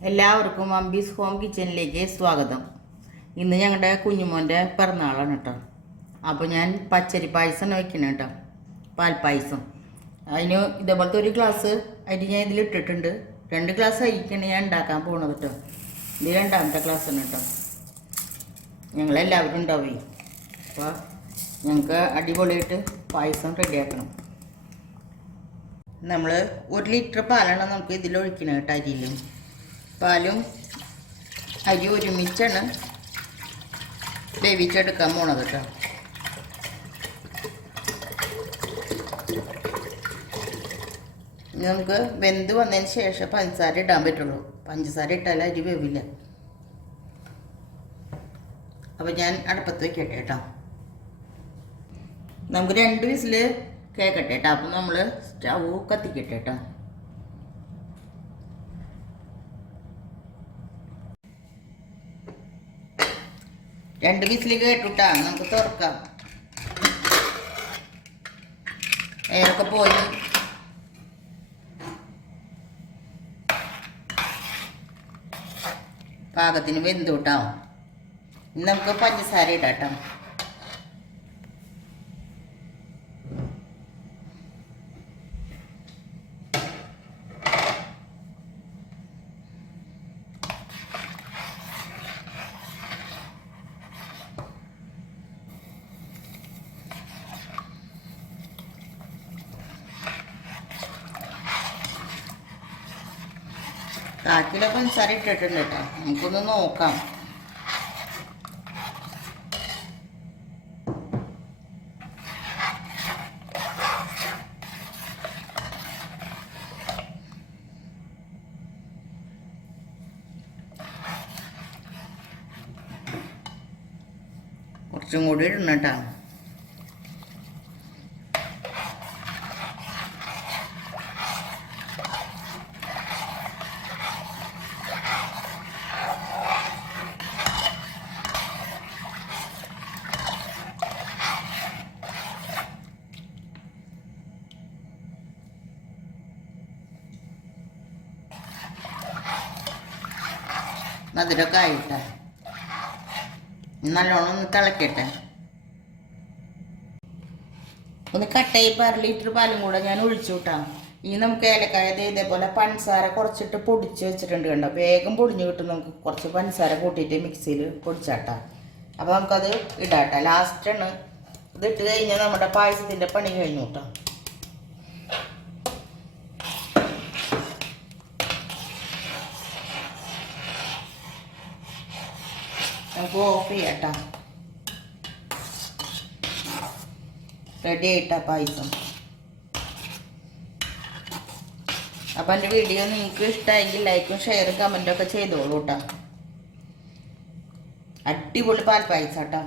എല്ലാവർക്കും അംബീസ് ഹോം കിച്ചണിലേക്ക് സ്വാഗതം. ഇന്ന് ഞങ്ങളുടെ കുഞ്ഞുമോന്റെ പിറന്നാളാണ് കേട്ടോ. അപ്പോൾ ഞാൻ പച്ചരി പായസം വയ്ക്കണം കേട്ടോ. പാൽപ്പായസം അതിന് ഇതേപോലത്തെ ഒരു ഗ്ലാസ് അരി ഞാൻ ഇതിൽ ഇട്ടിട്ടുണ്ട്. രണ്ട് ഗ്ലാസ് അരിക്കാണ് ഞാൻ ഉണ്ടാക്കാൻ പോകണത് കേട്ടോ. ഇത് രണ്ടാമത്തെ ഗ്ലാസ്സാണ് കേട്ടോ. ഞങ്ങളെല്ലാവരും ഉണ്ടാവേ. അപ്പോൾ ഞങ്ങൾക്ക് അടിപൊളിയായിട്ട് പായസം റെഡിയാക്കണം. നമ്മൾ ഒരു ലിറ്റർ പാലാണ് നമുക്ക് ഇതിലൊഴിക്കണം കേട്ടോ അരിയിലും. പാലും അരി ഒരുമിച്ചാണ് വേവിച്ചെടുക്കാൻ പോണത് കേട്ടോ. നമുക്ക് വെന്ത് വന്നതിന് ശേഷം പഞ്ചസാര ഇടാൻ പറ്റുള്ളൂ. പഞ്ചസാര ഇട്ടാൽ അരി വേവില്ല. അപ്പൊ ഞാൻ അടുപ്പത്ത് വെക്കട്ടെ കേട്ടോ. നമുക്ക് രണ്ട് വിസിൽ കേക്കട്ടെ കേട്ടോ. അപ്പം നമ്മൾ സ്റ്റൗ കത്തിക്കട്ടെ കേട്ടോ. രണ്ട് വിസിൽ കേട്ടിട്ടാ. നമുക്ക് തുറക്കാം. എയറൊക്കെ പോയി. പാകത്തിന് വെന്തുട്ടോ. ഇനി നമുക്ക് പഞ്ചസാര ഇടാട്ടോ. കാക്കിലോ പഞ്ചസാര ഇട്ടിട്ടുണ്ട് കേട്ടോ. നമുക്കൊന്ന് നോക്കാം. കുറച്ചും കൂടി ഇടണം കേട്ടോ. മധുരമൊക്കെ ആയിട്ടെ. നല്ലോണം ഒന്ന് തിളക്കട്ടെ. ഒന്ന് കട്ടയിപ്പ് അര ലിറ്റർ പാലും കൂടെ ഞാൻ ഒഴിച്ചു വിട്ടാ ഇനി നമുക്ക് ഏലക്കായ ഇതേപോലെ പഞ്ചസാര കുറച്ചിട്ട് പൊടിച്ച് വെച്ചിട്ടുണ്ട് കണ്ടോ? വേഗം പൊടിഞ്ഞ് കിട്ടും നമുക്ക്. കുറച്ച് പഞ്ചസാര കൂട്ടിയിട്ട് മിക്സിയിൽ പൊടിച്ചാട്ടാ അപ്പോൾ നമുക്കത് ഇടാട്ടാ ലാസ്റ്റാണ് ഇത് ഇട്ട് കഴിഞ്ഞാൽ നമ്മുടെ പായസത്തിന്റെ പണി കഴിഞ്ഞു കേട്ടോ നമുക്ക് ഓഫ് ചെയ്യാട്ടാ. റെഡി ആയിട്ടാ പായസം. അപ്പം എന്റെ വീഡിയോ നിങ്ങൾക്ക് ഇഷ്ടമായെങ്കിൽ ലൈക്കും ഷെയറും കമന്റും ഒക്കെ ചെയ്തോളൂ കേട്ടോ അടിപൊളി പാൽ പായസം കേട്ടോ